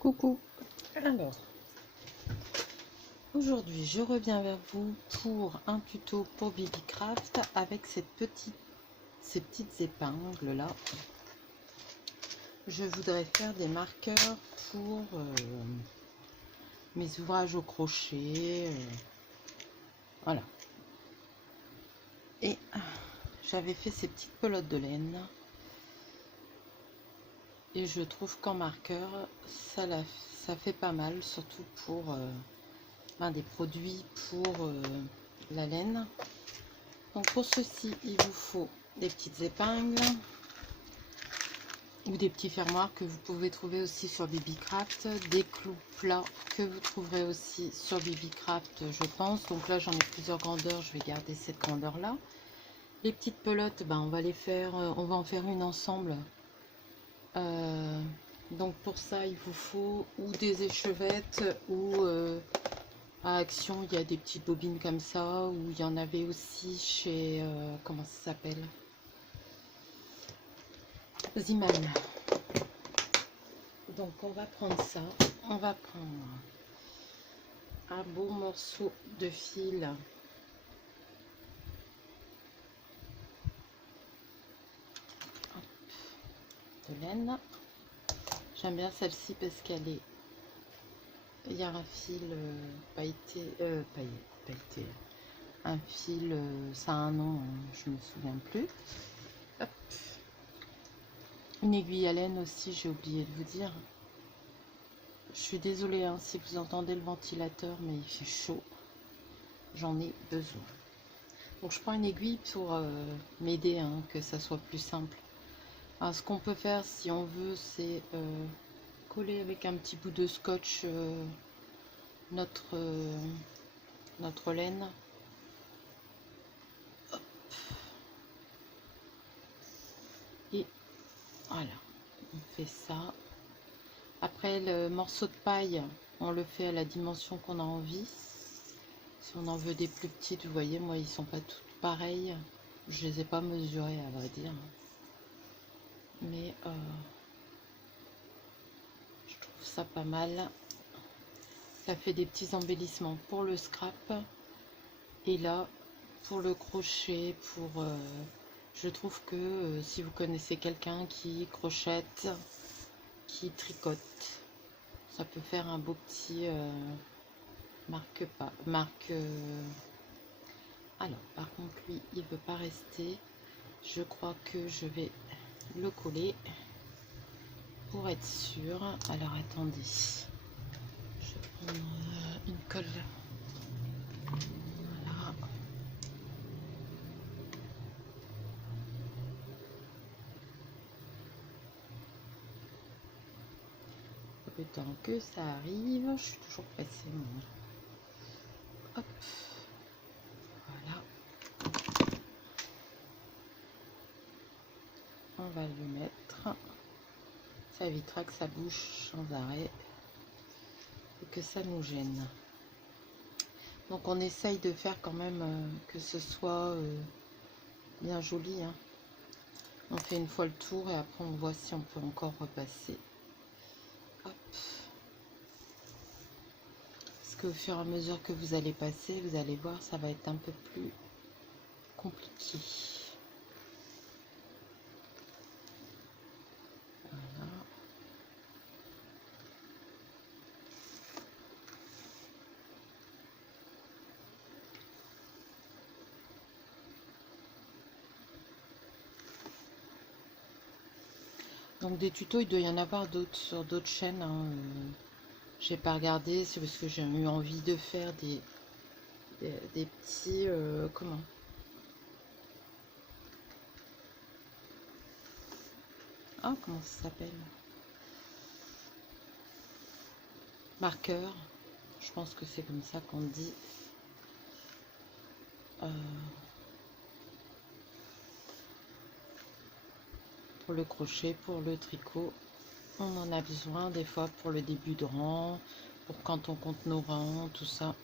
Coucou. Alors, aujourd'hui, je reviens vers vous pour un tuto pour Babycraft avec ces petites épingles là. Je voudrais faire des marqueurs pour mes ouvrages au crochet. Voilà. Et j'avais fait ces petites pelotes de laine. Et je trouve qu'en marqueur, ça fait pas mal, surtout pour des produits pour la laine. Donc pour ceci, il vous faut des petites épingles ou des petits fermoirs que vous pouvez trouver aussi sur Babycraft, des clous plats que vous trouverez aussi sur Babycraft, je pense. Donc là, j'en ai plusieurs grandeurs, je vais garder cette grandeur là. Les petites pelotes, on va les faire, on va en faire une ensemble. Donc pour ça, il vous faut ou des échevettes ou à Action, il y a des petites bobines comme ça, ou il y en avait aussi chez, comment ça s'appelle, Ziman. Donc on va prendre ça, on va prendre un beau morceau de fil de laine. J'aime bien celle-ci parce qu'elle est, il y a un fil pailleté, un fil, ça a un nom, je me souviens plus. Hop. Une aiguille à laine aussi, j'ai oublié de vous dire. Je suis désolée si vous entendez le ventilateur, mais il fait chaud. J'en ai besoin. Donc je prends une aiguille pour m'aider, que ça soit plus simple. Alors, ce qu'on peut faire si on veut, c'est coller avec un petit bout de scotch notre laine. Hop. Et voilà, on fait ça. Après, le morceau de paille, on le fait à la dimension qu'on a envie. Si on en veut des plus petites, vous voyez, moi, ils sont pas toutes pareilles. Je les ai pas mesurées, à vrai dire. Mais je trouve ça pas mal. Ça fait des petits embellissements pour le scrap. Et là, pour le crochet, je trouve que si vous connaissez quelqu'un qui crochette, qui tricote, ça peut faire un beau petit alors par contre lui il veut pas rester, je crois que je vais le coller pour être sûr. Alors attendez, je vais prendre une colle, voilà. Le temps que ça arrive, je suis toujours pressée moi. Hop, voilà. On va lui mettre, ça évitera que ça bouge sans arrêt et que ça nous gêne. Donc on essaye de faire quand même que ce soit bien joli. On fait une fois le tour et après on voit si on peut encore repasser. Hop. Parce qu'au fur et à mesure que vous allez passer, vous allez voir, ça va être un peu plus compliqué. Voilà. Donc des tutos, il doit y en avoir d'autres sur d'autres chaînes. J'ai pas regardé, c'est parce que j'ai eu envie de faire des petits comment ça s'appelle, marqueurs, je pense que c'est comme ça qu'on dit. Pour le crochet, pour le tricot, on en a besoin des fois pour le début de rang, pour quand on compte nos rangs, tout ça.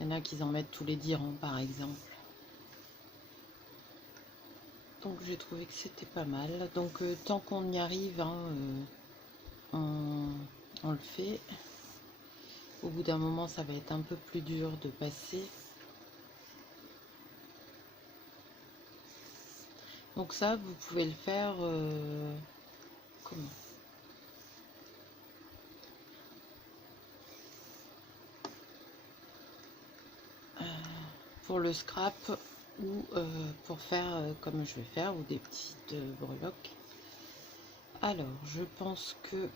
Il y en a qui en mettent tous les 10 rangs par exemple. Donc j'ai trouvé que c'était pas mal. Donc tant qu'on y arrive, le fait. Au bout d'un moment, ça va être un peu plus dur de passer. Donc ça, vous pouvez le faire comment? Pour le scrap ou pour faire comme je vais faire, ou des petites breloques. Alors, je pense que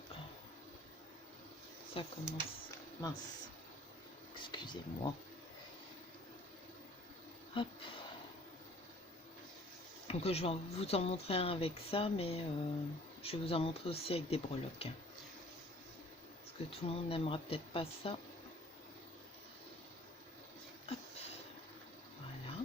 ça commence... Mince, excusez-moi. Hop. Donc je vais vous en montrer un avec ça, mais je vais vous en montrer aussi avec des breloques. Parce que tout le monde n'aimera peut-être pas ça. Hop. Voilà.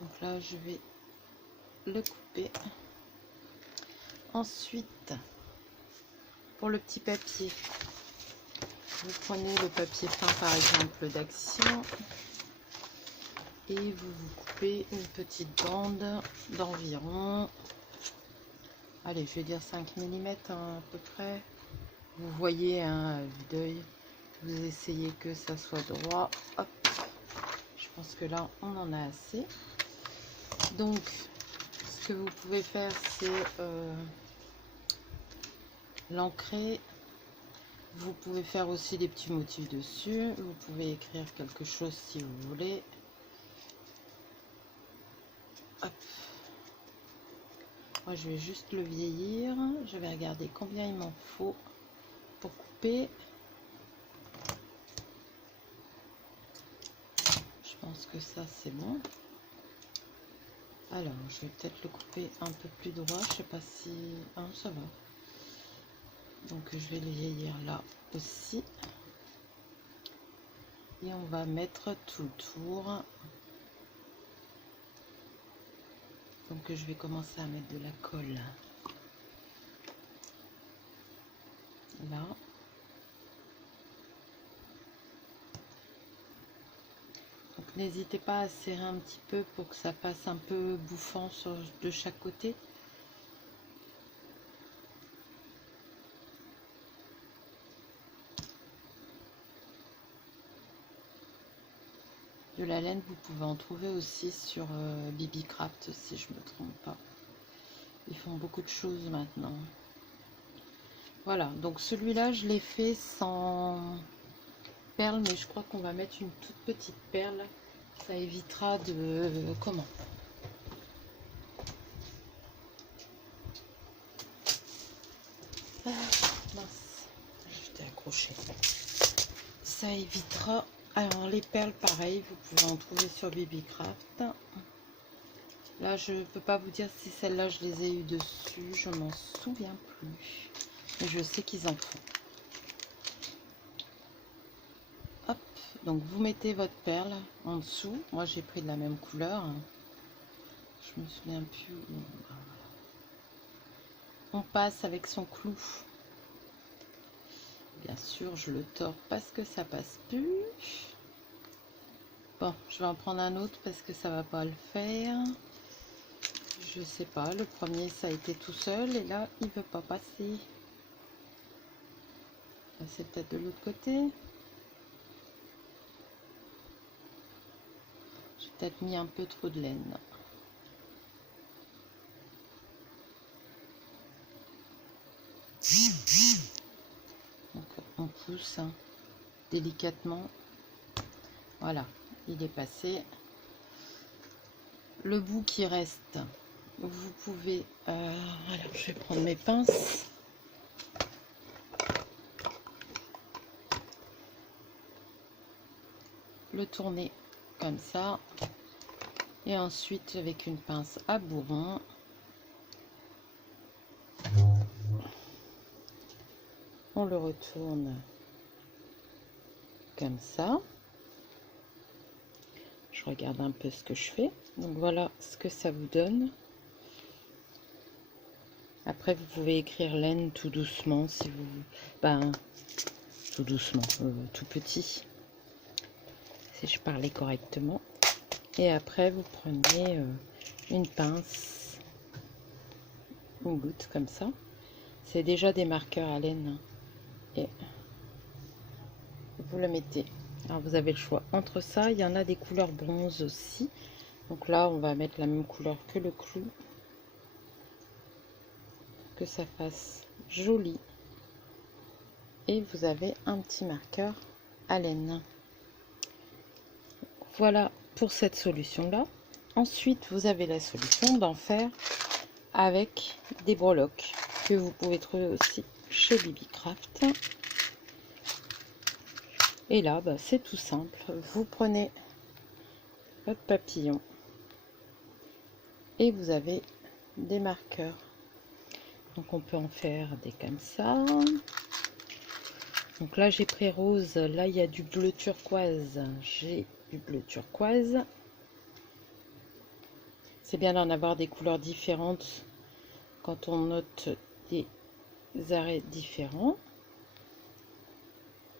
Donc là, je vais le couper. Ensuite, pour le petit papier, vous prenez le papier peint par exemple d'Action et vous coupez une petite bande d'environ, allez, je vais dire 5 mm à peu près. Vous voyez à vue d'œil, vous essayez que ça soit droit. Hop. Je pense que là on en a assez. Donc ce que vous pouvez faire, c'est l'ancrer. Vous pouvez faire aussi des petits motifs dessus. Vous pouvez écrire quelque chose si vous voulez. Hop. Moi, je vais juste le vieillir. Je vais regarder combien il m'en faut pour couper. Je pense que ça, c'est bon. Alors, je vais peut-être le couper un peu plus droit. Je sais pas si... Ah, ça va. Donc, je vais le vieillir là aussi. Et on va mettre tout le tour. Donc je vais commencer à mettre de la colle là. Donc n'hésitez pas à serrer un petit peu pour que ça passe un peu bouffant de chaque côté. De la laine, vous pouvez en trouver aussi sur BBCraft si je me trompe pas. Ils font beaucoup de choses maintenant. Voilà, donc celui-là je l'ai fait sans perles, mais je crois qu'on va mettre une toute petite perle. Ça évitera de... comment? Ah, mince, j'étais accrochée. Ça évitera... Alors les perles pareil, vous pouvez en trouver sur BBCraft. Là je peux pas vous dire si celles-là je les ai eu dessus, je m'en souviens plus. Mais je sais qu'ils en font. Hop, donc vous mettez votre perle en dessous. Moi j'ai pris de la même couleur. Je me souviens plus où. On passe avec son clou. Bien sûr je le tords parce que ça passe plus. Bon, je vais en prendre un autre parce que ça va pas le faire. Je sais pas, le premier ça a été tout seul et là il veut pas passer. C'est peut-être de l'autre côté. J'ai peut-être mis un peu trop de laine. Donc on pousse hein, délicatement. Voilà, il est passé. Le bout qui reste, vous pouvez... alors je vais prendre mes pinces. Le tourner comme ça. Et ensuite avec une pince à bourron. On le retourne comme ça. Je regarde un peu ce que je fais. Donc voilà ce que ça vous donne. Après vous pouvez écrire laine tout doucement si vous... Ben, tout doucement, tout petit. Si je parlais correctement. Et après vous prenez une pince une goutte comme ça. C'est déjà des marqueurs à laine. Et vous le mettez. Alors vous avez le choix entre ça, il y en a des couleurs bronze aussi. Donc là, on va mettre la même couleur que le clou. Que ça fasse joli. Et vous avez un petit marqueur à laine. Voilà pour cette solution-là. Ensuite, vous avez la solution d'en faire avec des breloques que vous pouvez trouver aussi chez Bibicraft. Et là, bah, c'est tout simple. Vous prenez votre papillon et vous avez des marqueurs. Donc on peut en faire des comme ça. Donc là j'ai pris rose, là il y a du bleu turquoise. J'ai du bleu turquoise. C'est bien d'en avoir des couleurs différentes quand on note des arrêts différents.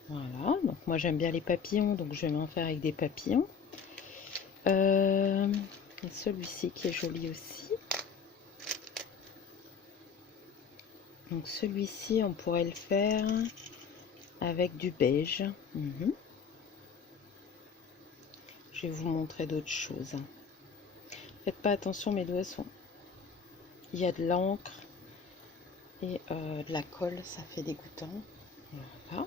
Voilà, donc moi j'aime bien les papillons, donc je vais m'en faire avec des papillons. Celui-ci qui est joli aussi. Donc celui-ci, on pourrait le faire avec du beige. Je vais vous montrer d'autres choses. Faites pas attention, mes doigts sont... Il y a de l'encre et de la colle, ça fait dégoûtant. Voilà.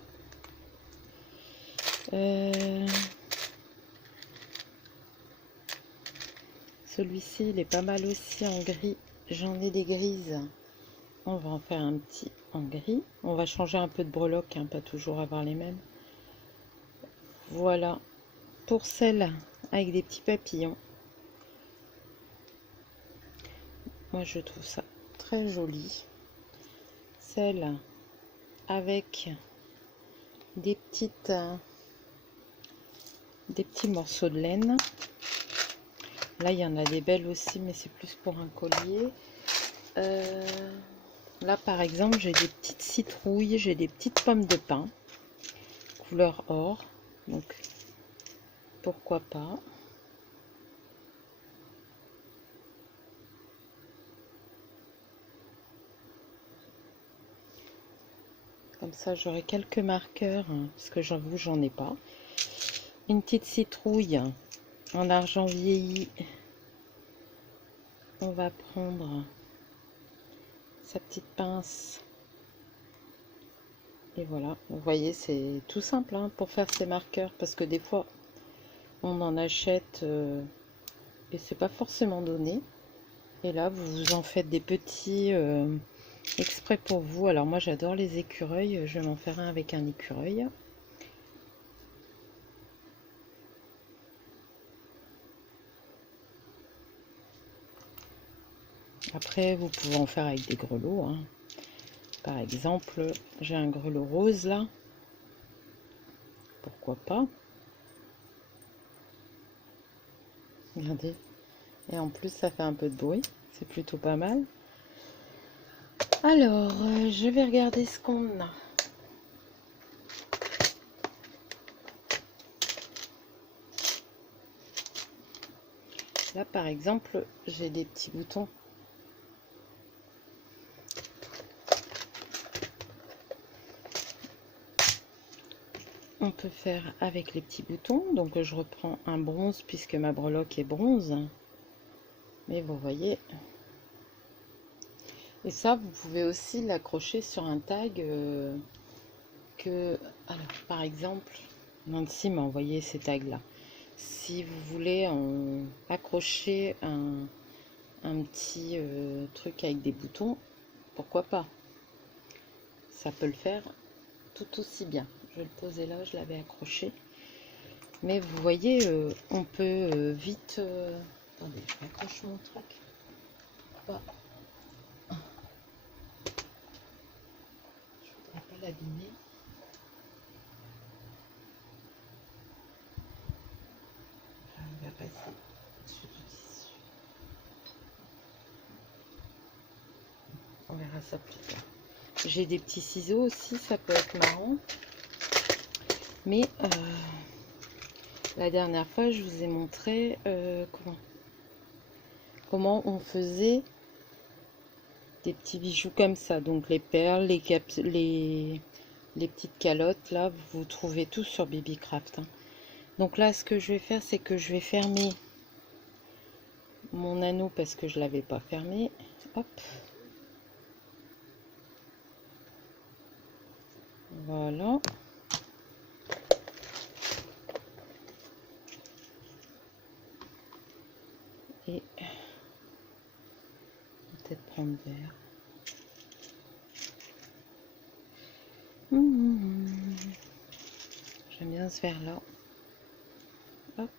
Celui-ci, il est pas mal aussi en gris. J'en ai des grises. On va en faire un petit en gris. On va changer un peu de breloque, hein, pas toujours avoir les mêmes. Voilà pour celle avec des petits papillons. Moi, je trouve ça très joli. Celle avec des petits morceaux de laine. Là, il y en a des belles aussi, mais c'est plus pour un collier. Là, par exemple, j'ai des petites citrouilles, j'ai des petites pommes de pin, couleur or. Donc, pourquoi pas. Comme ça, j'aurai quelques marqueurs, hein, parce que j'avoue, j'en ai pas. Une petite citrouille en argent vieilli. On va prendre sa petite pince. Et voilà, vous voyez, c'est tout simple hein, pour faire ces marqueurs, parce que des fois, on en achète et c'est pas forcément donné. Et là, vous vous en faites des petits exprès pour vous. Alors moi, j'adore les écureuils. Je vais m'en faire un avec un écureuil. Après, vous pouvez en faire avec des grelots. Hein. Par exemple, j'ai un grelot rose là. Pourquoi pas? Regardez. Et en plus, ça fait un peu de bruit. C'est plutôt pas mal. Alors, je vais regarder ce qu'on a. Là, par exemple, j'ai des petits boutons. On peut faire avec les petits boutons. Donc, je reprends un bronze puisque ma breloque est bronze. Mais vous voyez. Et ça, vous pouvez aussi l'accrocher sur un tag alors, par exemple, Nancy m'a envoyé ces tags-là. Si vous voulez accrocher un petit truc avec des boutons, pourquoi pas? Ça peut le faire tout aussi bien. Je vais le poser là, je l'avais accroché. Mais vous voyez, on peut vite... Attendez, je m'accroche mon trac. Pas. Je voudrais pas l'abîmer. Il va passer sur du tissu. On verra ça plus tard. J'ai des petits ciseaux aussi, ça peut être marrant. Mais la dernière fois, je vous ai montré comment on faisait des petits bijoux comme ça. Donc les perles, les petites calottes, là, vous trouvez tout sur Babycraft. Hein. Donc là, ce que je vais faire, c'est que je vais fermer mon anneau parce que je l'avais pas fermé. Hop. Voilà. Et peut-être prendre vert. J'aime bien ce vert là. Hop.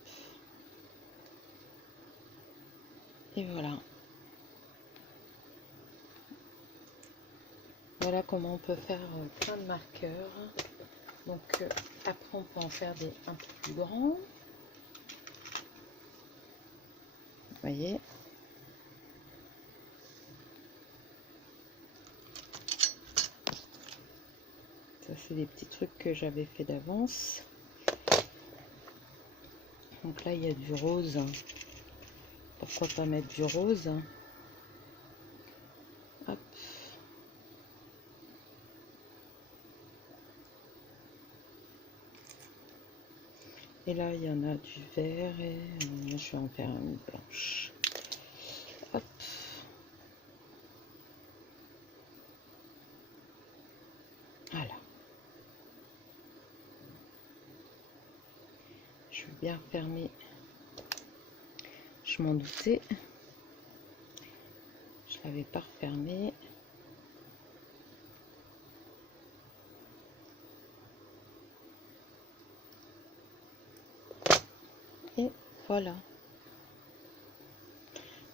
Et voilà. Voilà comment on peut faire plein de marqueurs. Donc après on peut en faire des un peu plus grands. Vous voyez. Ça c'est des petits trucs que j'avais fait d'avance. Donc là il y a du rose. Pourquoi pas mettre du rose? Hop. Et là, il y en a du vert et je vais en faire une blanche. Hop. Voilà. Je vais bien fermer. Je m'en doutais. Je l'avais pas refermé. Et voilà.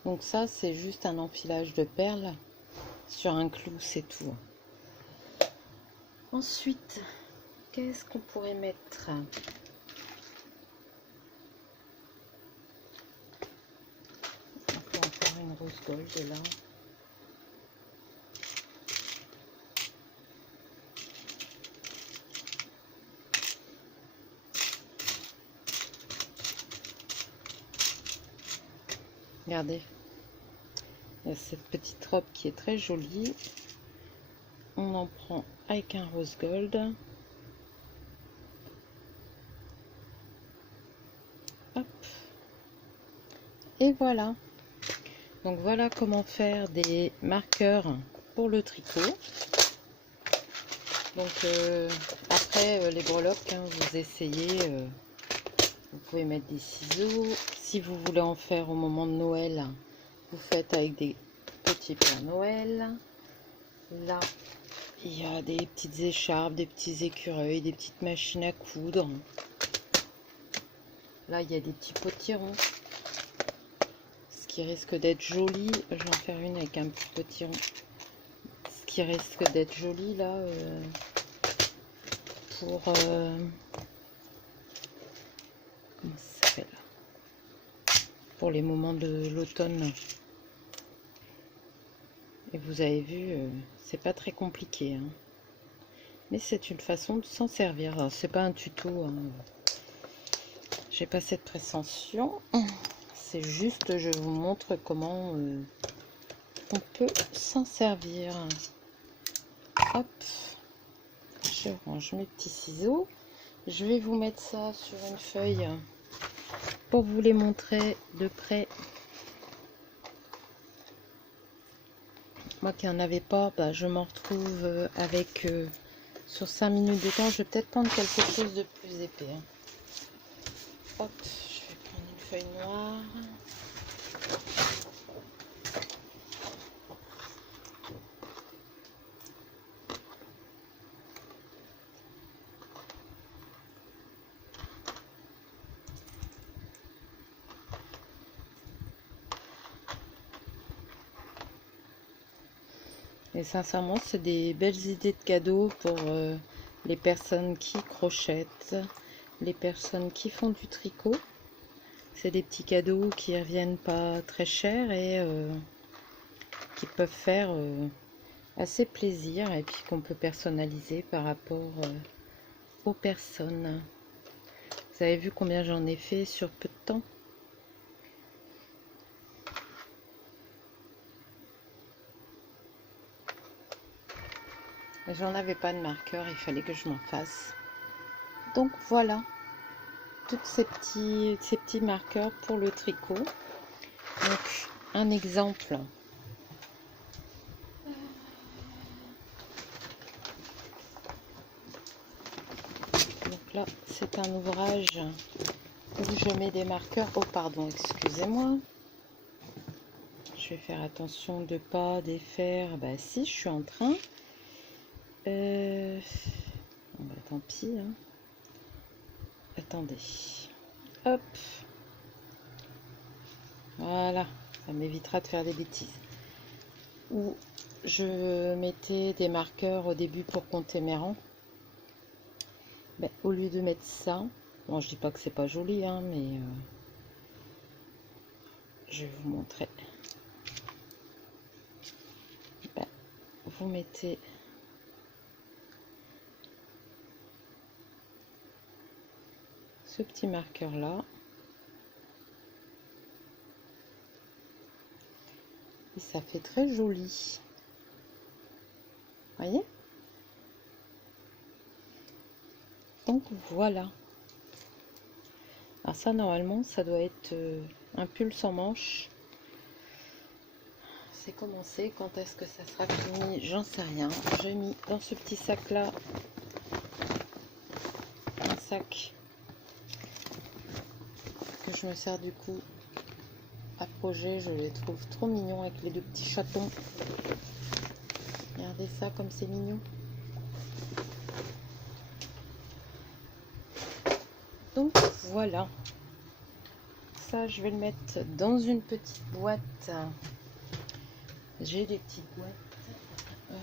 Donc ça, c'est juste un enfilage de perles sur un clou, c'est tout. Ensuite, qu'est-ce qu'on pourrait mettre? On peut en faire une rose gold là. Regardez, il y a cette petite robe qui est très jolie. On en prend avec un rose gold. Hop. Et voilà. Donc voilà comment faire des marqueurs pour le tricot. Donc après les breloques, hein, vous essayez, vous pouvez mettre des ciseaux. Si vous voulez en faire au moment de Noël, vous faites avec des petits Pères Noël. Là, il y a des petites écharpes, des petits écureuils, des petites machines à coudre. Là, il y a des petits potirons. Ce qui risque d'être joli, je vais en faire une avec un petit potiron. Ce qui risque d'être joli là, pour... comment ça s'appelle? Pour les moments de l'automne. Et vous avez vu, c'est pas très compliqué. Hein. Mais c'est une façon de s'en servir. C'est pas un tuto. Hein. J'ai pas cette prétention. C'est juste, je vous montre comment on peut s'en servir. Hop. Je range mes petits ciseaux. Je vais vous mettre ça sur une feuille pour vous les montrer de près. Moi qui n'en avais pas, bah, je m'en retrouve avec sur 5 minutes de temps. Je vais peut-être prendre quelque chose de plus épais. Hein. Hop, je vais prendre une feuille noire. Et sincèrement, c'est des belles idées de cadeaux pour les personnes qui crochettent, les personnes qui font du tricot. C'est des petits cadeaux qui reviennent pas très cher et qui peuvent faire assez plaisir et puis qu'on peut personnaliser par rapport aux personnes. Vous avez vu combien j'en ai fait sur peu de temps? J'en avais pas de marqueur, il fallait que je m'en fasse. Donc voilà, tous ces petits marqueurs pour le tricot. Donc un exemple. Donc là, c'est un ouvrage où je mets des marqueurs. Oh pardon, excusez-moi. Je vais faire attention de pas défaire. Bah si, je suis en train. Bon, bah, tant pis. Hein. Attendez. Hop. Voilà. Ça m'évitera de faire des bêtises. Où je mettais des marqueurs au début pour compter mes rangs. Ben, au lieu de mettre ça, bon, je dis pas que c'est pas joli, hein, mais je vais vous montrer. Ben, vous mettez ce petit marqueur là. Et ça fait très joli. Voyez? Donc voilà. Alors ça normalement ça doit être un pull sans manche. C'est commencé. Quand est-ce que ça sera fini? J'en sais rien. J'ai mis dans ce petit sac là un sac que je me sers du coup à projet. Je les trouve trop mignons avec les deux petits chatons. Regardez ça comme c'est mignon. Donc voilà. Ça je vais le mettre dans une petite boîte. J'ai des petites boîtes. Là.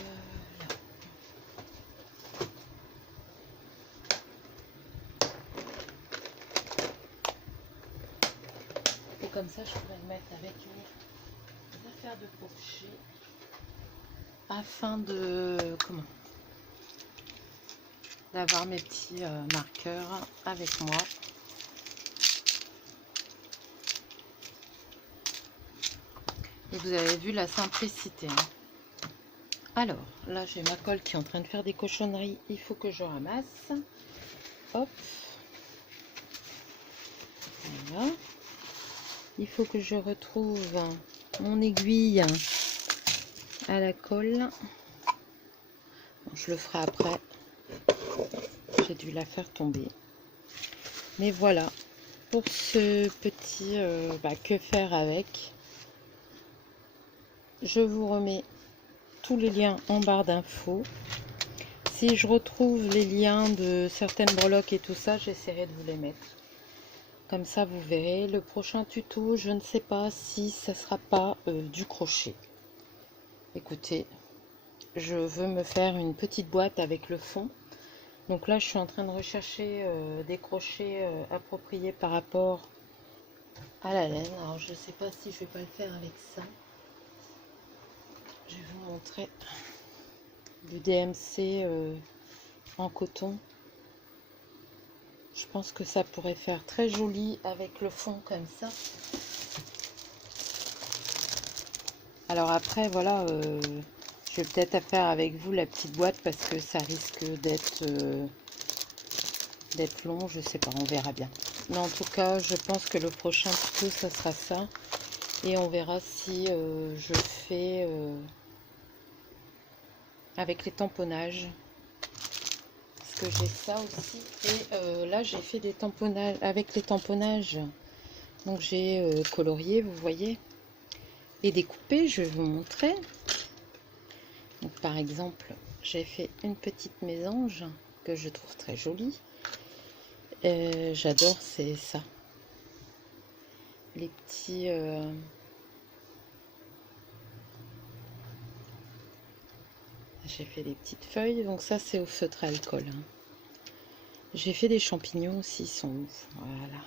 Et comme ça, je pourrais le mettre avec mes affaires de crochet afin de d'avoir mes petits marqueurs avec moi. Et vous avez vu la simplicité. Hein. Alors, là, j'ai ma colle qui est en train de faire des cochonneries. Il faut que je ramasse. Hop. Voilà. Il faut que je retrouve mon aiguille à la colle. Bon, je le ferai après. J'ai dû la faire tomber. Mais voilà. Pour ce petit que faire avec, je vous remets tous les liens en barre d'infos. Si je retrouve les liens de certaines breloques et tout ça, j'essaierai de vous les mettre. Comme ça, vous verrez. Le prochain tuto, je ne sais pas si ça sera pas du crochet. Écoutez, je veux me faire une petite boîte avec le fond. Donc là, je suis en train de rechercher des crochets appropriés par rapport à la laine. Alors, je ne sais pas si je vais pas le faire avec ça. Je vais vous montrer du DMC en coton. Je pense que ça pourrait faire très joli avec le fond comme ça. Alors après, voilà, je vais peut-être faire avec vous la petite boîte parce que ça risque d'être long. Je sais pas, on verra bien. Mais en tout cas, je pense que le prochain tuto, ça sera ça. Et on verra si je fais avec les tamponnages. Parce que j'ai ça aussi. Et là, j'ai fait des tamponnages avec les tamponnages. Donc j'ai colorié, vous voyez. Et découpé, je vais vous montrer. Donc, par exemple, j'ai fait une petite mésange que je trouve très jolie. J'adore, c'est ça. Les petits... J'ai fait des petites feuilles, donc ça c'est au feutre à alcool. Hein. J'ai fait des champignons aussi, ils sont ouf. Voilà.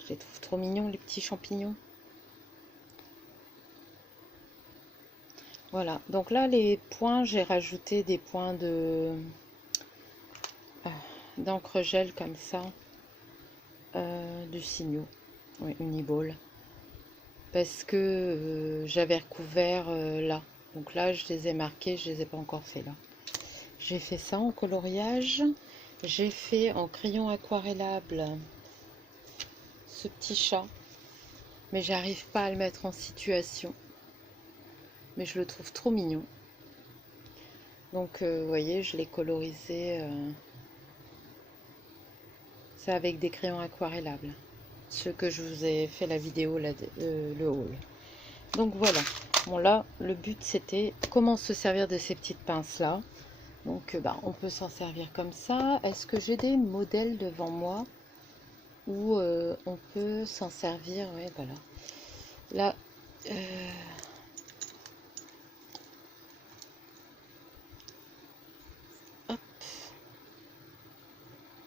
Je les trouve trop mignons, les petits champignons. Voilà, donc là les points, j'ai rajouté des points d'encre gel comme ça, du Signo, oui, Uniball, parce que j'avais recouvert là. Donc là, je les ai marqués, je les ai pas encore fait là. J'ai fait ça en coloriage. J'ai fait en crayon aquarellable ce petit chat. Mais j'arrive pas à le mettre en situation. Mais je le trouve trop mignon. Donc, vous voyez, je l'ai colorisé. C'est avec des crayons aquarellables. Ceux que je vous ai fait la vidéo, là, le haul. Donc voilà. Bon là, le but c'était comment se servir de ces petites pinces là. Donc on peut s'en servir comme ça. Est-ce que j'ai des modèles devant moi où on peut s'en servir? Oui, voilà. Là, hop,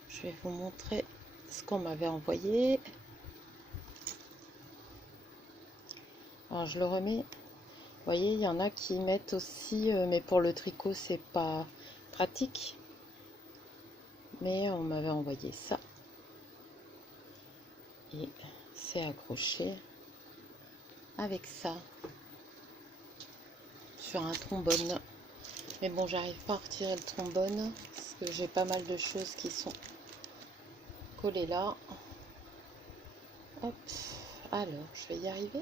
je vais vous montrer ce qu'on m'avait envoyé. Alors je le remets. Vous voyez, il y en a qui mettent aussi, mais pour le tricot c'est pas pratique. Mais on m'avait envoyé ça. Et c'est accroché avec ça sur un trombone. Mais bon, j'arrive pas à retirer le trombone parce que j'ai pas mal de choses qui sont collées là. Hop, alors je vais y arriver.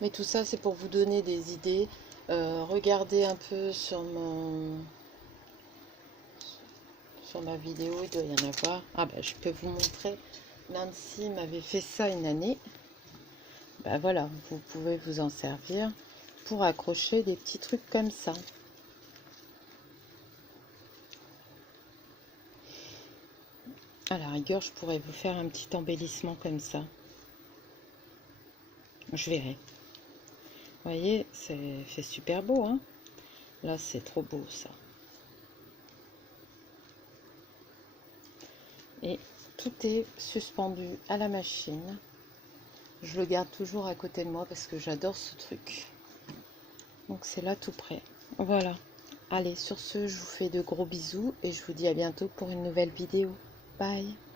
Mais tout ça c'est pour vous donner des idées. Regardez un peu sur ma vidéo, il doit y en avoir. Ah bah je peux vous montrer. Nancy m'avait fait ça une année. Bah voilà, vous pouvez vous en servir pour accrocher des petits trucs comme ça. À la rigueur, je pourrais vous faire un petit embellissement comme ça. Je verrai. Vous voyez, c'est super beau, hein? Là, c'est trop beau, ça. Et tout est suspendu à la machine. Je le garde toujours à côté de moi parce que j'adore ce truc. Donc, c'est là tout près. Voilà. Allez, sur ce, je vous fais de gros bisous et je vous dis à bientôt pour une nouvelle vidéo. Bye!